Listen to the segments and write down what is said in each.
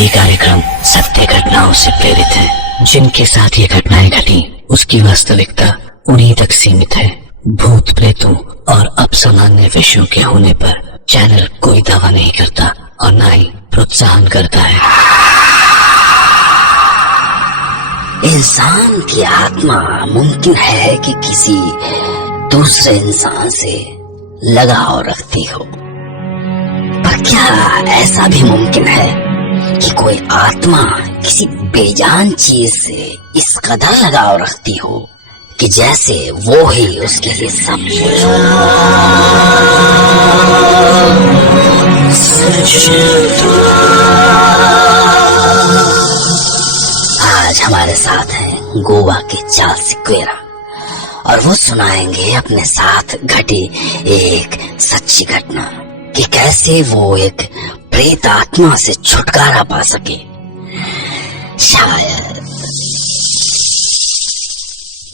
ये कार्यक्रम सत्य घटनाओं से प्रेरित है। जिनके साथ ये घटनाएं घटी उसकी वास्तविकता उन्हीं तक सीमित है। भूत प्रेतों और असामान्य विषयों के होने पर चैनल कोई दावा नहीं करता और न ही प्रोत्साहन करता है। इंसान की आत्मा मुमकिन है कि किसी दूसरे इंसान से लगाव रखती हो, पर क्या ऐसा भी मुमकिन है कि कोई आत्मा किसी बेजान चीज से इस कदर लगाव रखती हो कि जैसे वो ही उसके लिए सब कुछ हो। आज हमारे साथ हैं गोवा के चार्ल्स सिक्वेरा और वो सुनाएंगे अपने साथ घटी एक सच्ची घटना कि कैसे वो एक प्रेत आत्मा से छुटकारा पा सके। शायद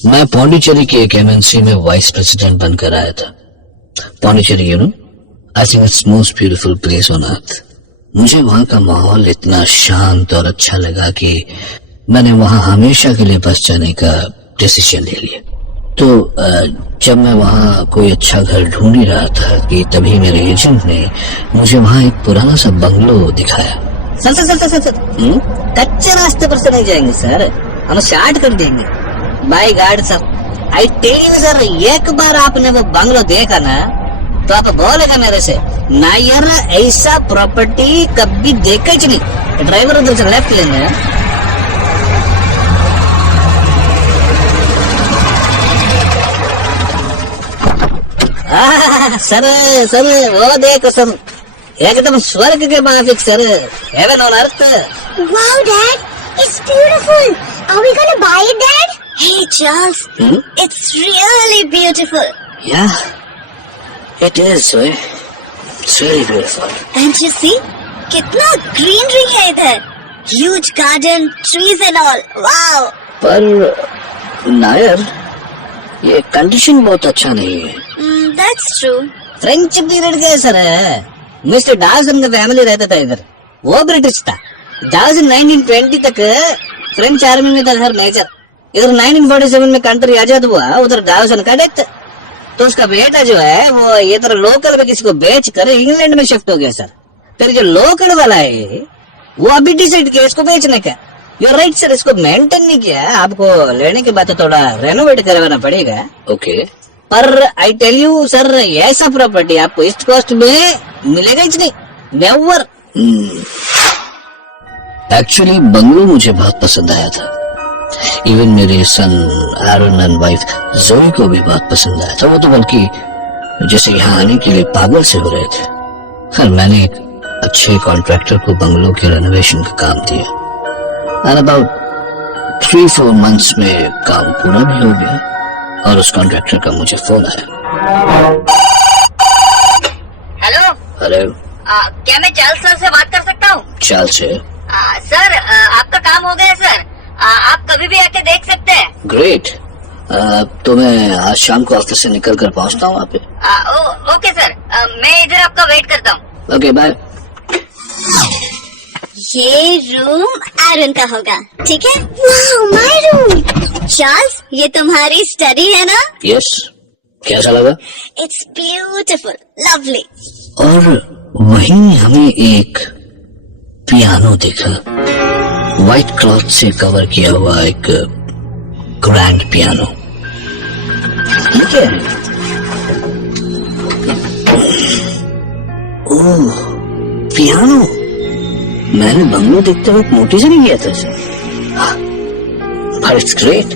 मैं पौंडीचेरी के एक एमएनसी में वाइस प्रेसिडेंट बनकर आया था। Pondicherry, you know, I think it's most beautiful place on earth. मुझे वहाँ का माहौल इतना शांत और अच्छा लगा कि मैंने वहाँ हमेशा के लिए बस जाने का डिसीजन ले लिया। तो जब मैं वहाँ कोई अच्छा घर ढूंढ ही रहा था कि तभी मेरे एजेंट ने मुझे वहाँ एक पुराना सा बंगलो दिखाया। सर कच्चे रास्ते पर से नहीं जाएंगे सर, हम शॉर्ट कर देंगे bye guard sir. I tell you sir, एक बार आपने वो बंगलो देखा ना तो आप बोलेगा मेरे से, नायर ऐसा प्रॉपर्टी कभी देखा ही नहीं। ड्राइवर उधर से लेफ्ट लेंगे। सर सर वो देखो सर, एकदम स्वर्ग के माफिक sir, heaven on earth. Wow, Dad, it's beautiful. Are we gonna buy it, Dad? Hey, Charles, it's really beautiful. Yeah, it is. It's really beautiful. And you see, कितना greenery है इधर, huge garden, trees and all. Wow. पर नायर, ये condition बहुत अच्छा नहीं है। That's true. French period के सर है। मिस्टर डॉसन का फैमिली रहता था इधर, वो ब्रिटिश था। डॉसन 1920 तक फ्रेंच आर्मी में था सर मेजर। इधर 1947 में कंट्री आजाद हुआ, उधर डॉसन का डेथ। तो उसका बेटा जो है वो इधर लोकल में किसी को बेच कर इंग्लैंड में शिफ्ट हो गया सर। फिर जो लोकल वाला है वो अभी डिसाइड किया इसको बेचने का। यू राइट सर, इसको मेंटेन नहीं किया। आपको लेने के बाद तो थोड़ा रेनोवेट करवाना पड़ेगा। ओके, पर आई टेल यू सर, ऐसा प्रॉपर्टी आपको ईस्ट कोस्ट में मिलेगा ही नहीं, नेवर। एक्चुअली बंगलो मुझे बहुत पसंद आया था। इवन मेरे सन एरन एंड वाइफ जोई को भी बहुत पसंद आया था। वो तो बल्कि जैसे यहाँ आने के लिए पागल से हो रहे थे। खैर मैंने एक अच्छे कॉन्ट्रैक्टर को बंगलो के रेनोवेशन का काम दिया और अबाउट 3-4 मंथ्स में काम पूरा भी हो गया और उस कॉन्ट्रैक्टर का मुझे फोन आया। हेलो हेलो, क्या मैं चार्ल्स सर से बात कर सकता हूँ? चाल से। सर आपका काम हो गया सर, आप कभी भी आके देख सकते हैं। ग्रेट, तो मैं आज शाम को ऑफिस से निकल कर पहुँचता हूँ वहाँ पे। ओके सर, मैं इधर आपका वेट करता हूँ। Okay, bye. ये रूम एरन का होगा, ठीक है? Wow, my room. चार्ल्स, ये तुम्हारी स्टडी है ना? यस, कैसा लगा? It's beautiful, lovely. और वहीं हमें एक पियानो दिखा, व्हाइट क्लॉथ से कवर किया हुआ एक ग्रैंड पियानो। ठीक है? ओह, पियानो। मैंने बंगलो देखते वक्त नोटिस नहीं किया था इसे। But it's great.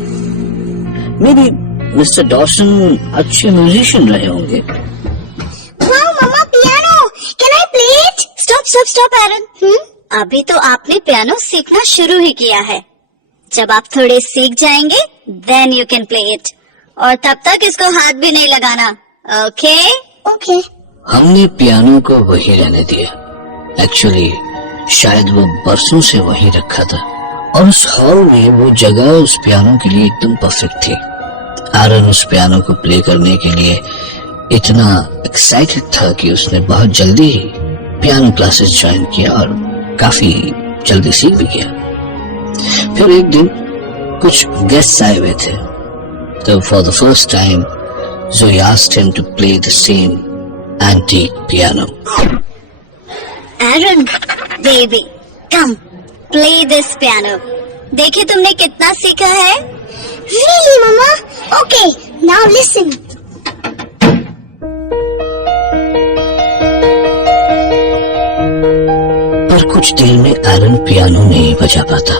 Maybe Mr. Dawson अच्छे म्यूजिशियन रहे होंगे। Wow, Mama, piano. Can I play it? Stop, Aaron. अभी तो आपने पियानो सीखना शुरू ही किया है। जब आप थोड़े सीख जाएंगे, then you can play it. और तब तक इसको हाथ भी नहीं लगाना, okay? Okay. हमने पियानो को वहीं रहने दिया। एक्चुअली शायद वो बरसों से वहीं रखा था और उस हॉल में वो जगह उस पियानो के लिए एकदम परफेक्ट थी। आरन उस पियानो को प्ले करने के लिए इतना एक्साइटेड था कि उसने बहुत जल्दी ही पियानो क्लासेस ज्वाइन किया और काफी जल्दी सीख भी गया। फिर एक दिन कुछ गेस्ट्स आए हुए थे, तो for the first time Zoe asked him to play the same antique piano. Aaron, baby, come, play this piano. देखिए तुमने कितना सीखा है? Really, Mama? Okay, now listen. पर कुछ देर में एरन पियानो नहीं बजा पाता।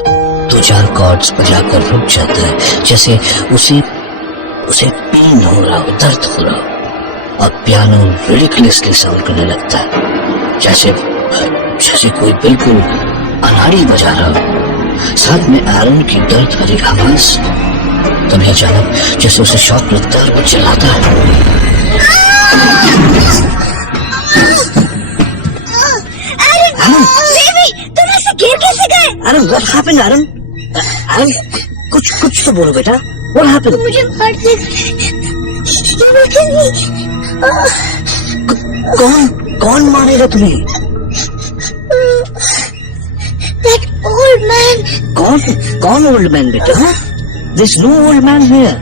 2-4 कॉर्ड्स बजाकर रुक जाता है, जैसे उसे पेन हो रहा हो, दर्द हो रहा हो, और पियानो रिडिकुलसली साउंड करने लगता है, जैसे कोई बिल्कुल अनाड़ी बजा रहा हो। साथ में एरन की दर्द भरी आवाज। तभी अचानक जैसे उसे शॉक लगता है और वो चिल्लाता है। तुम ऐसे गिर कैसे गए? Aaron, what happened, Aaron? Aaron, कुछ तो बोलो बेटा। What happened? मुझे मार दे। You will kill me. कौन मारेगा तुम्हें? That old man. कौन old man बेटा? हाँ? There's no old man here.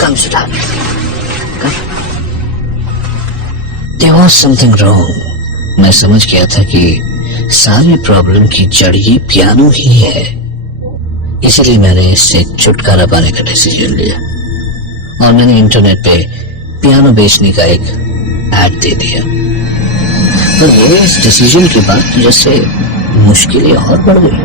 Come, sit down. Come. There was something wrong. मैं समझ गया था कि सारी प्रॉब्लम की जड़ ये पियानो ही है। इसीलिए मैंने इससे छुटकारा पाने का डिसीजन लिया और मैंने इंटरनेट पे पियानो बेचने का एक ऐड दे दिया। पर मेरे इस डिसीजन के बाद जैसे मुश्किलें और बढ़ गई।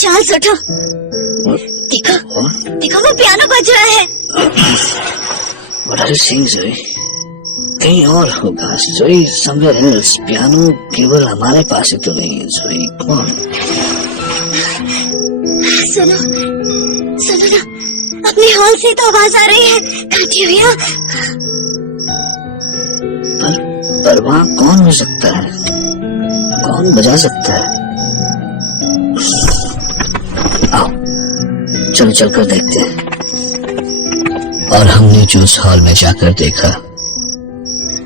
चार्ल्स उठो। देखो वो पियानो बज रहा है। What are you saying, Zoe? कहीं और होगा Zoe, somewhere else. पियानो केवल हमारे पास ही तो नहीं है Zoe. Come on. सुनो ना, अपने हॉल से तो आवाज आ रही है। Can't you hear? पर वहाँ कौन हो सकता है? कौन बजा सकता है? आओ, चल कर देखते हैं। और हमने जो उस हॉल में जाकर देखा,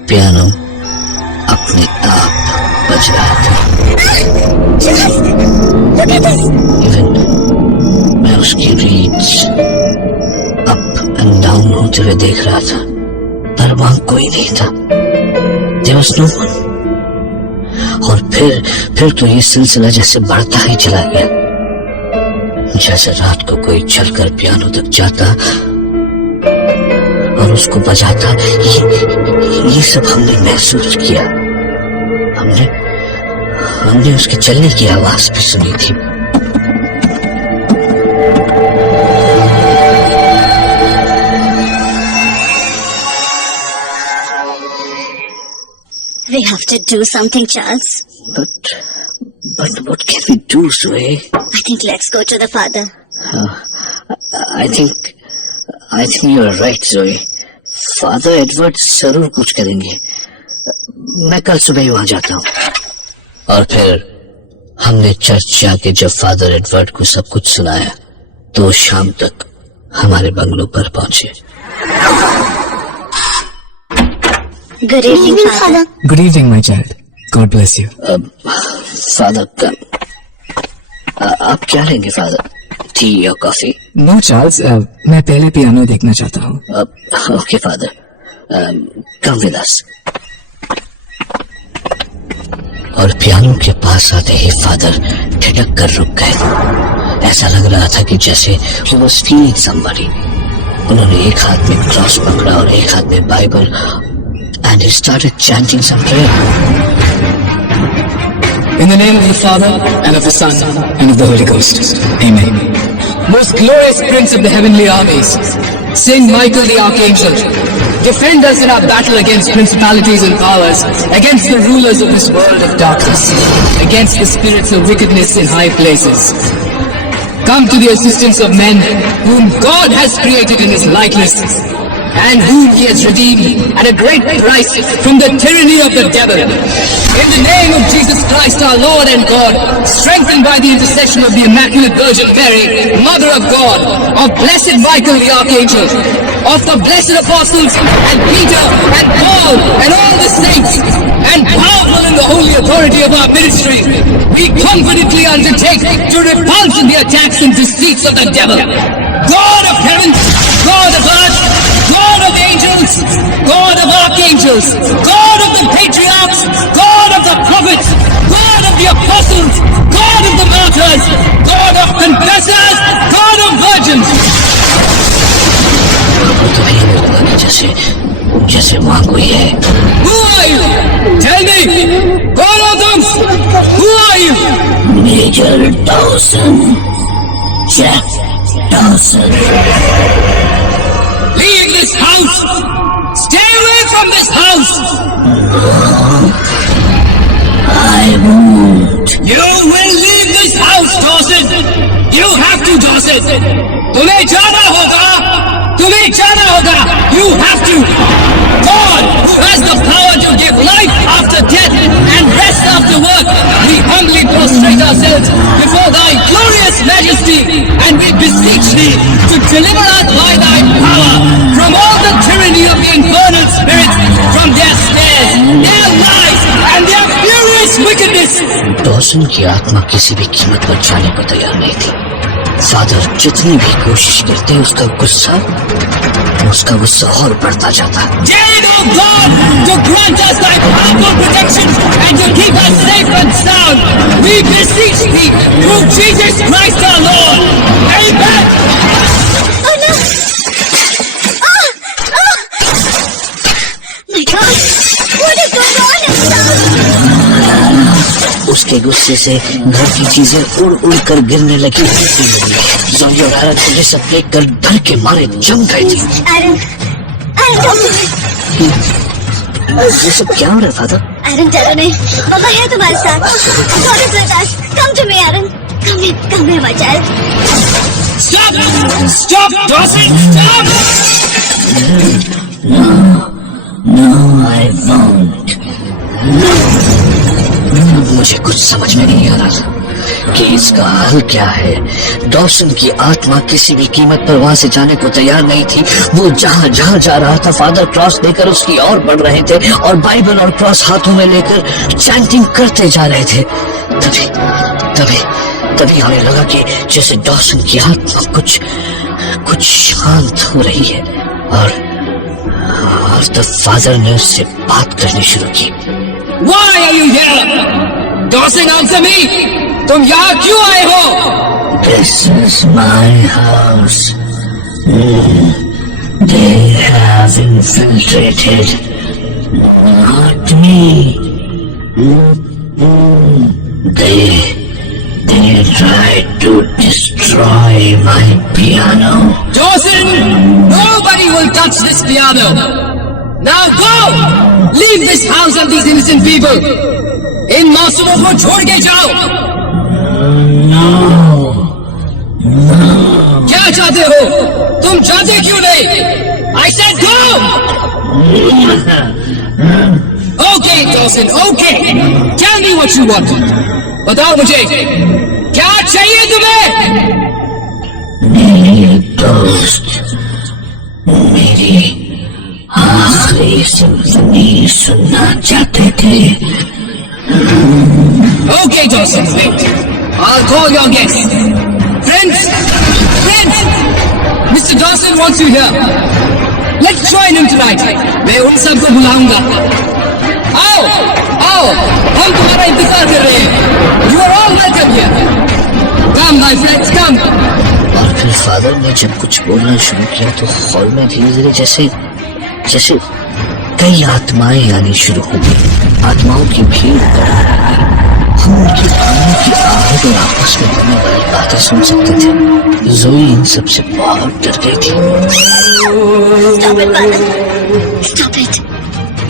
पियानो अपने आप बज रहा था। इवन मैं उसकी रीड्स अप एंड डाउन होते हुए देख रहा था, पर वहां कोई नहीं था। There was no one. और फिर तो ये सिलसिला जैसे बढ़ता ही चला गया, जैसे रात को कोई चलकर पियानो तक जाता और उसको बजाता। ये सब हमने महसूस किया। हमने उसके चलने की आवाज भी सुनी थी। We have to do something, Charles. But what can we do, Zoe? I think let's go to the father. I think you are right, Zoe. Father Edward जरूर कुछ करेंगे। मैं कल सुबह ही वहां जाता हूँ। और फिर हमने चर्च जाके जब फादर एडवर्ड को सब कुछ सुनाया, तो शाम तक हमारे बंगलों पर पहुंचे। Good evening, Father. Good evening, my child. God bless you. Father का आप क्या लेंगे फादर? टी या कॉफी? No, Charles. मैं पहले पियानो देखना चाहता हूँ। Okay father, come with us. और पियानो के पास आते ही फादर ठिठक कर रुक गए। ऐसा लग रहा था कि जैसे he was feeling somebody. उन्होंने एक हाथ में क्रॉस पकड़ा और एक हाथ में Bible, and he started chanting some prayer. In the name of the Father, and of the Son, and of the Holy Ghost. Amen. Most glorious Prince of the heavenly armies, Saint Michael the Archangel, defend us in our battle against principalities and powers, against the rulers of this world of darkness, against the spirits of wickedness in high places. Come to the assistance of men whom God has created in His likeness, and whom he has redeemed at a great price from the tyranny of the devil. In the name of Jesus Christ, our Lord and God, strengthened by the intercession of the Immaculate Virgin Mary, Mother of God, of Blessed Michael the Archangel, of the blessed apostles, and Peter, and Paul, and all the saints, and powerful in the holy authority of our ministry, we confidently undertake to repulse the attacks and deceits of the devil. God of heaven, God of earth, God of angels, God of archangels, God of the patriarchs, God of the prophets, God of the apostles, God of the martyrs, God of confessors, God of virgins. तो भी हमें लगा कि जैसे वहाँ कोई है। Who are you? Tell me. कौन हो तुम? Who are you? Major Dawson, Jack Dawson. Leave this house. Stay away from this house. I won't. You will leave this house, Dawson. You have to, Dawson. तुम्हें जाना होगा. तुम्हें जाना होगा. You have to. God, who has the power to give life after death and rest after work, we humbly prostrate ourselves before thy glorious majesty, and we beseech thee to deliver us by thy power from all the tyranny of the infernal spirits, from their snares, their lies, and their furious wickedness. Dawson की आत्मा किसी भी कीमत पर जाने को तैयार नहीं थी। फादर जितनी भी कोशिश करते उसका गुस्सा और बढ़ता जाता। Deign, O God, to grant us thy powerful protection and to keep us safe and sound. We beseech thee through Jesus Christ our Lord. Amen. Oh no! My God! What is going on in this house? उसके गुस्से से घर की चीजें उड़ कर गिरने लगी। ज़ोई और एरन को ये सब देखकर डर के मारे जम गए थे। Aaron, talk to me. ये सब क्या हो रहा था? Aaron, डरो नहीं, मम्मा है तुम्हारे साथ. God is with us. Come to me, Aaron. Come here, my child. Stop, Dawson, stop! No, I won't. मुझे कुछ समझ में नहीं आ रहा कि इसका हल क्या है। डॉसन की आत्मा किसी भी कीमत पर वहां से जाने को तैयार नहीं थी। वो जहां जा रहा था, फादर क्रॉस लेकर उसकी ओर बढ़ रहे थे और बाइबल और क्रॉस हाथों में लेकर चैंटिंग करते जा रहे थे। तभी हमें लगा कि जैसे डॉसन की आत्मा कुछ शांत हो रही है और तब फादर ने उससे बात करनी शुरू की। Why are you here? Dawson, answer me. तुम यहाँ क्यों आए हो? This is my house. They have infiltrated, not me. They tried to destroy my piano. Dawson, nobody will touch this piano. Now go! Leave this house and these innocent people. इन मासूमों को छोड़ के जाओ। No. क्या चाहते हो? तुम चाहते क्यों नहीं? I said go! Okay, Dawson, okay. Tell me what you want. बताओ मुझे, क्या चाहिए तुम्हें? मेरे दोस्त मेरी आखिरी सिम्फनी सुनना चाहते थे। Okay, Dawson, wait. I'll call your guests. Friends! Mr. Dawson wants you here. Let's join him tonight. मैं उन सबको बुलाऊंगा। आओ, हम तुम्हारा इंतजार कर रहे हैं। You are all welcome here. Come, my friends, come. और फिर फादर ने जब कुछ बोलना शुरू किया तो हॉल में धीरे धीरे जैसे कई आत्माएं आनी शुरू हो गई। आत्माओं की भीड़ बढ़ रही। हम उनकी आने की आहट और आपस में होने वाली बातें सुन सकते थे। ज़ोई इन सब से बहुत डर गई थी। Stop it, Father. Stop it.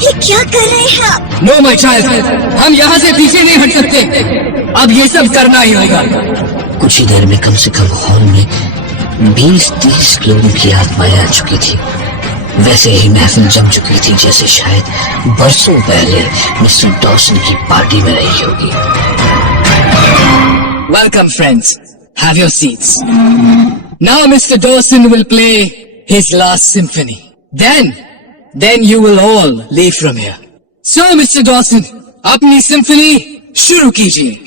ये क्या कर रहे हैं आप? No, my child. हम यहाँ से पीछे नहीं हट सकते। अब ये सब करना ही होगा। कुछ ही देर में कम से कम हॉल में 20-30 लोगों की आत्माएं आ चुकी थी। वैसे ही महफिल जम चुकी थी जैसे शायद बरसों पहले मिस्टर डॉसन की पार्टी में रही होगी। Welcome, friends. Have your seats. Now Mr. Dawson will play his last symphony. Then you will all leave from here. So, Mr. Dawson, अपनी सिम्फनी शुरू कीजिए।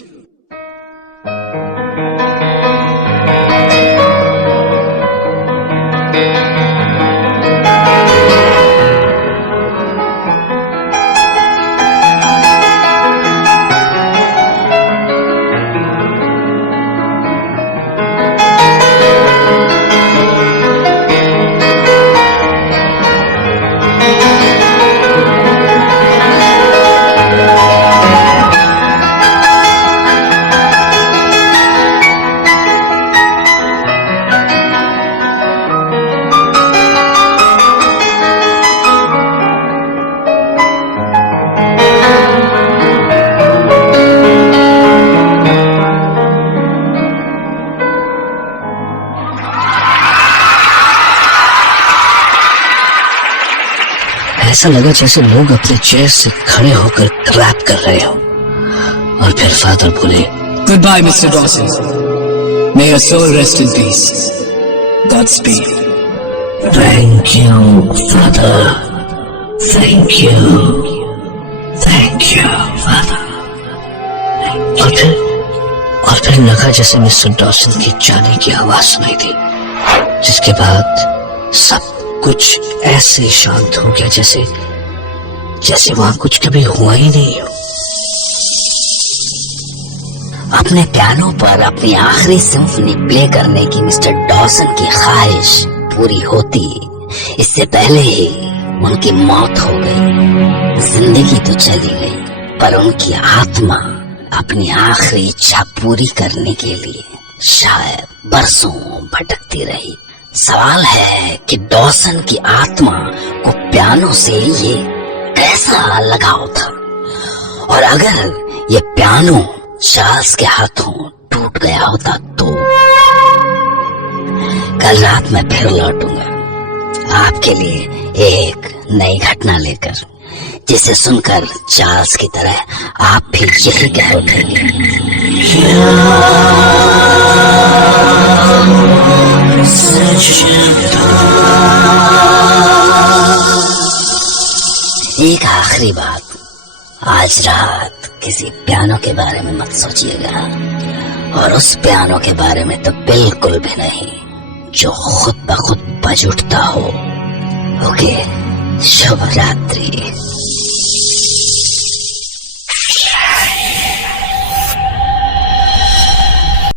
ऐसा लगा जैसे लोग अपने चेयर से खड़े होकर क्लैप कर रहे हो। और फिर फादर बोले, Goodbye, Mr. Dawson. May your soul rest in peace. Godspeed. Thank you, Father. Thank you. Thank you, Father. और फिर लगा जैसे मिस्टर डॉसन की जाने की आवाज सुनाई दी, जिसके बाद सब कुछ ऐसे शांत हो गया जैसे वहां कुछ कभी हुआ ही नहीं हो। अपने पियानो पर अपनी आखिरी सिम्फनी प्ले करने की मिस्टर डॉसन की ख्वाहिश पूरी होती इससे पहले ही उनकी मौत हो गई। जिंदगी तो चली गई, पर उनकी आत्मा अपनी आखिरी इच्छा पूरी करने के लिए शायद बरसों भटकती रही। सवाल है कि डॉसन की आत्मा को पियानो से ये कैसा लगाव था, और अगर ये पियानो चार्ल्स के हाथों टूट गया होता तो। कल रात मैं फिर लौटूंगा आपके लिए एक नई घटना लेकर, जिसे सुनकर चार्ल्स की तरह आप भी यही कह उठेंगे, एक आखिरी बात, आज रात किसी पियानो के बारे में मत सोचिएगा, और उस पियानो के बारे में तो बिल्कुल भी नहीं जो खुद ब खुद बज उठता हो। ओके, शुभ रात्रि।